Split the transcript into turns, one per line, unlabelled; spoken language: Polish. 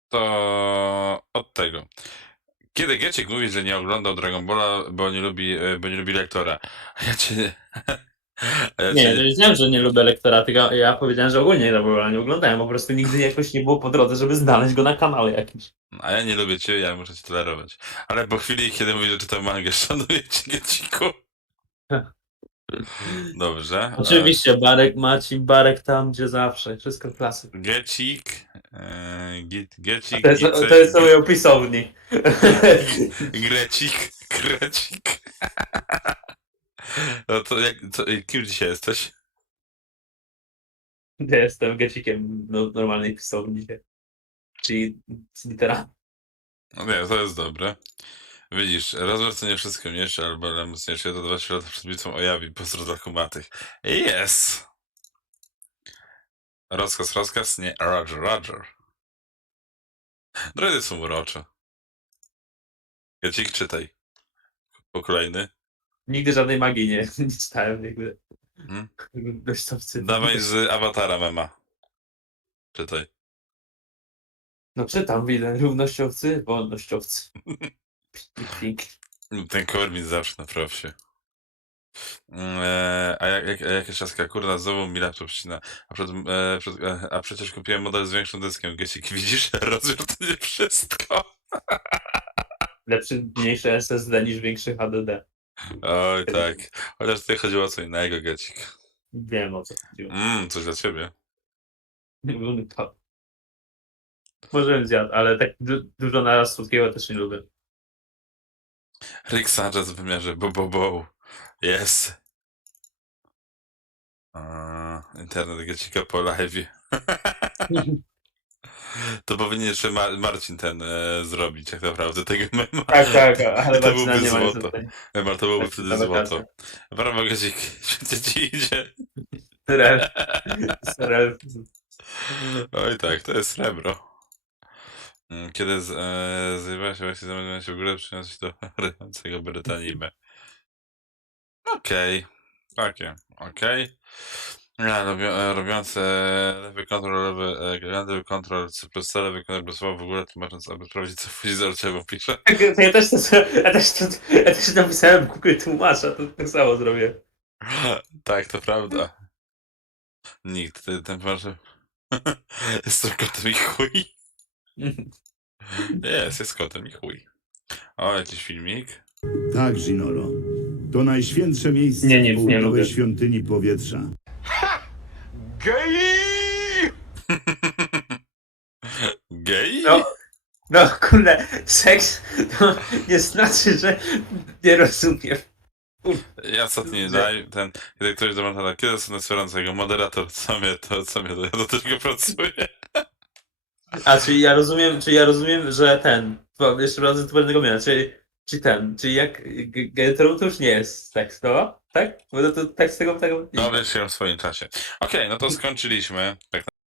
To od tego. Kiedy Gieciek mówi, że nie oglądał Dragon Balla, bo nie lubi lektora. A ja cię nie. A ja
Nie,
cię
nie
nie.
wiedziałem, że nie lubię lektora, tylko ja powiedziałem, że ogólnie nie oglądałem, po prostu nigdy jakoś nie było po drodze, żeby znaleźć go na kanale jakimś.
A ja nie lubię cię, ja muszę cię tolerować. Ale po chwili, kiedy mówisz, że czytam mangę, szanuję cię, Gieciku. Dobrze.
Oczywiście, Barek, Marcin, Barek tam, gdzie zawsze, wszystko klasy.
Gecik.
A
Gecik,
to jest sobie opisownik.
Grecik. Grecik. No to kim dzisiaj jesteś?
Ja jestem gecikiem normalnej pisowni, czyli z literami.
No nie, to jest dobre. Widzisz, rozmiar to nie wszystko mniejsze, albo mocniejsze to 20 lata przed bitwą o Jawi, pozdro kumatych. Yes! Rozkaz, nie, Roger. Droidy są urocze. Gecik, czytaj. Po kolejny.
Nigdy żadnej magii nie czytałem, jakby.
Hmm?
Dość to wstyd.
Dawaj z awatara mema. Czytaj.
No czytam, widzę, równościowcy, wolnościowcy. Pink.
Ten Korwin zawsze na propsie. Jakaś czaska, kurna, znowu mi laptop ścina. A przecież kupiłem model z większą dyskiem. Gesik, widzisz? Rozmiar to nie wszystko.
Lepszy, mniejszy SSD niż większy HDD.
Oj, tak. Chociaż tutaj chodziło o co innego, Gesik.
Wiem, o co chodziło.
Coś dla ciebie.
Może bym zjadł, ale tak dużo naraz słodkiego też nie lubię.
Rick Sanchez w wymiarze bo. Yes. Internet Gecika po live. To powinien jeszcze Marcin ten zrobić, tak naprawdę, tego mema.
Tak, ale
I to
Marcina
byłby
nie ma
złoto.
niestety.
Mema, to byłby
Marcin
wtedy
na
złoto.
wakacjach.
Brawo, Gecik, świetnie ci idzie.
Serel.
Oj tak, to jest srebro. Kiedy zjebała się właśnie zamiast się w górę, przyniosłeś do ryjącego Brytanimę. Okej. Takie, okej. Ja robiąc lewy kontrol, C++, lewy kontrol głosował w ogóle tłumacząc, aby sprawdzić co wchodzi z Arczewą pisze.
Ja też napisałem Google tłumacza, to tak samo zrobię.
Tak, to prawda. Nikt, ten wasze... Jest to kotem i chuj. Jest kotem i chuj. O, jakiś filmik.
Tak, Ginoro. To najświętsze miejsce
Nie,
w
nie
południowej
lubię.
świątyni powietrza.
Gej?
No kurde, seks to nie znaczy, że nie rozumiem.
Ja ostatnio daj, kiedy ktoś do Montana, kiedy są nasferącego moderator, co mnie, ja do tego pracuję.
A, czyli ja rozumiem, że jeszcze raz to będę miał, czyli jak Getro to już nie jest tekst, no? Tak? Bo to tekst tego.
No, wiesz się w swoim czasie. Okej, no to skończyliśmy. Tak